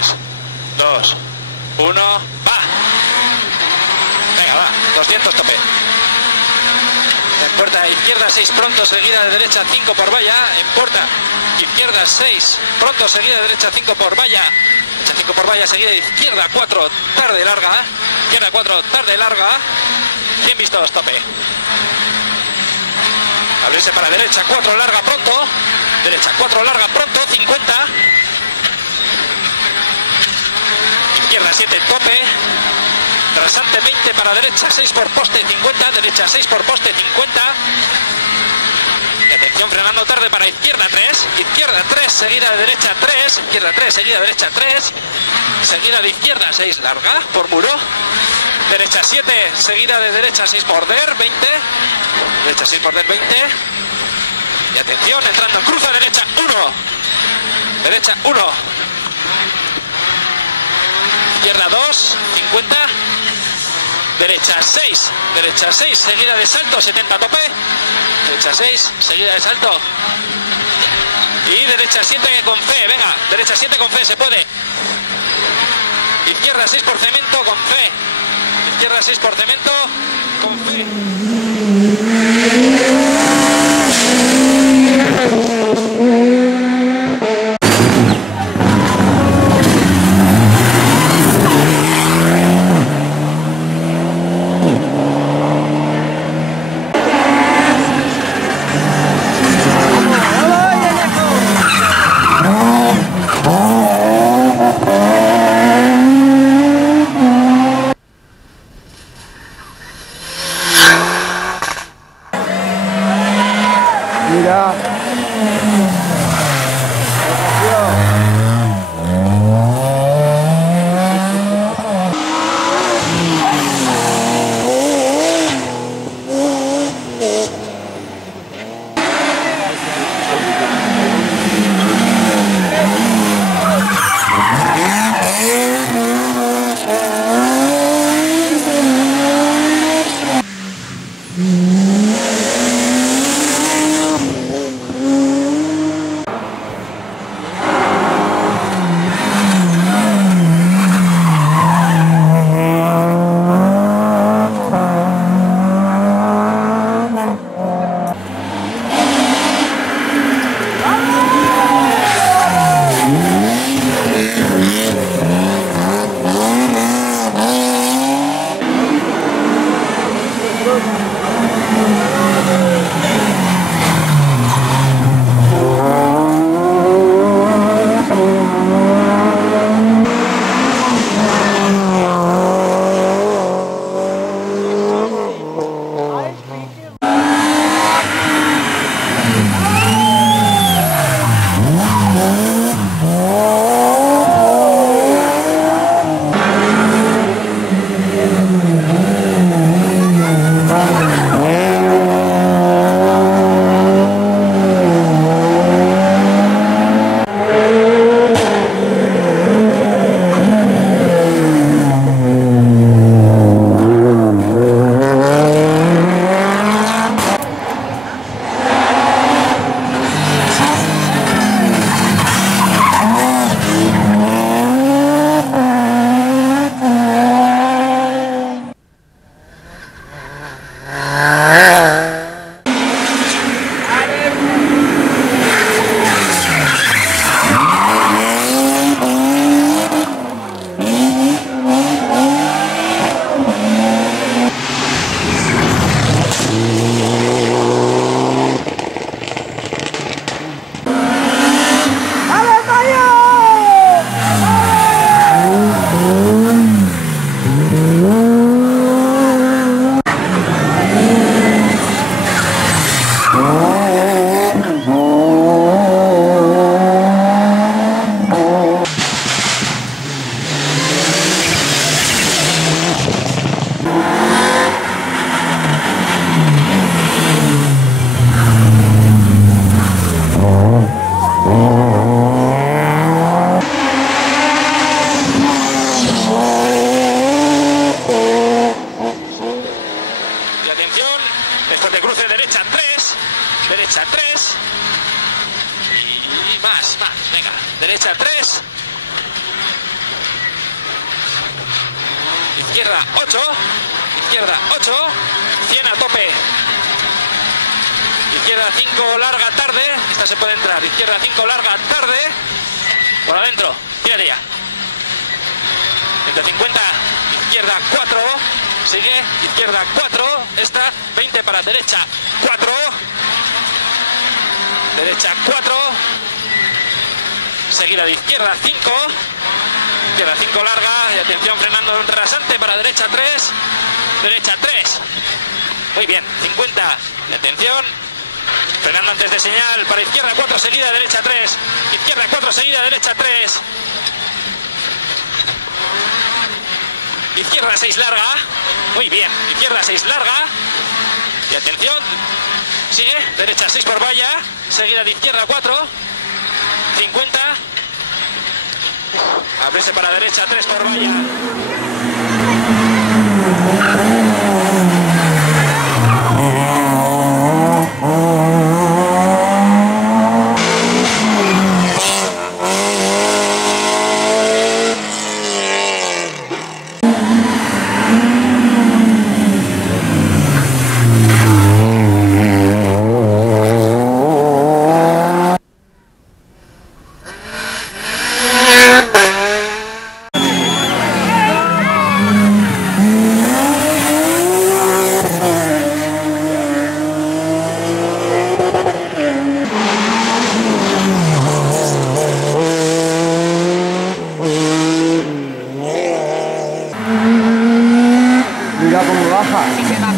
3, 2, 1, va. Venga, va, 200 tope. En puerta izquierda 6 pronto, seguida de derecha 5 por valla. En puerta izquierda 6 pronto, seguida de derecha 5 por valla. Derecha 5 por valla, seguida de izquierda 4, tarde larga. Izquierda 4, tarde larga. 100 vistos, tope. Abrirse para derecha 4, larga pronto. Derecha 4, larga pronto, 50. Izquierda 7, tope. Rasante 20 para derecha, 6 por poste, 50. Derecha 6 por poste, 50. Y atención, frenando tarde para izquierda 3. Izquierda 3, seguida de derecha 3. Izquierda 3, seguida de derecha 3. Seguida de izquierda 6, larga por muro. Derecha 7, seguida de derecha 6 por der, 20. Derecha 6 por der, 20. Y atención, entrando, cruza derecha 1. Derecha 1. Izquierda 2, 50. Derecha 6. Derecha 6, seguida de salto, 70 tope. Derecha 6, seguida de salto. Y derecha 7 con fe, venga. Derecha 7 con fe, se puede. Izquierda 6 por cemento, con fe. Izquierda 6 por cemento, con fe. izquierda 8, izquierda 8, 100 a tope, izquierda 5 larga tarde, esta se puede entrar, izquierda 5 larga tarde, por adentro, tiraría, 150, izquierda 4, sigue, izquierda 4, esta, 20 para derecha 4, derecha 4, seguida de izquierda 5, izquierda 5 larga, y atención frenando un rasante para derecha 3, derecha 3, muy bien, 50, y atención, frenando antes de señal para izquierda 4 seguida, derecha 3, izquierda 4 seguida, derecha 3, izquierda 6 larga, muy bien, izquierda 6 larga, y atención, sigue, derecha 6 por valla, seguida de izquierda 4, 50, abrirse para derecha 3 por valla. Mira cómo baja.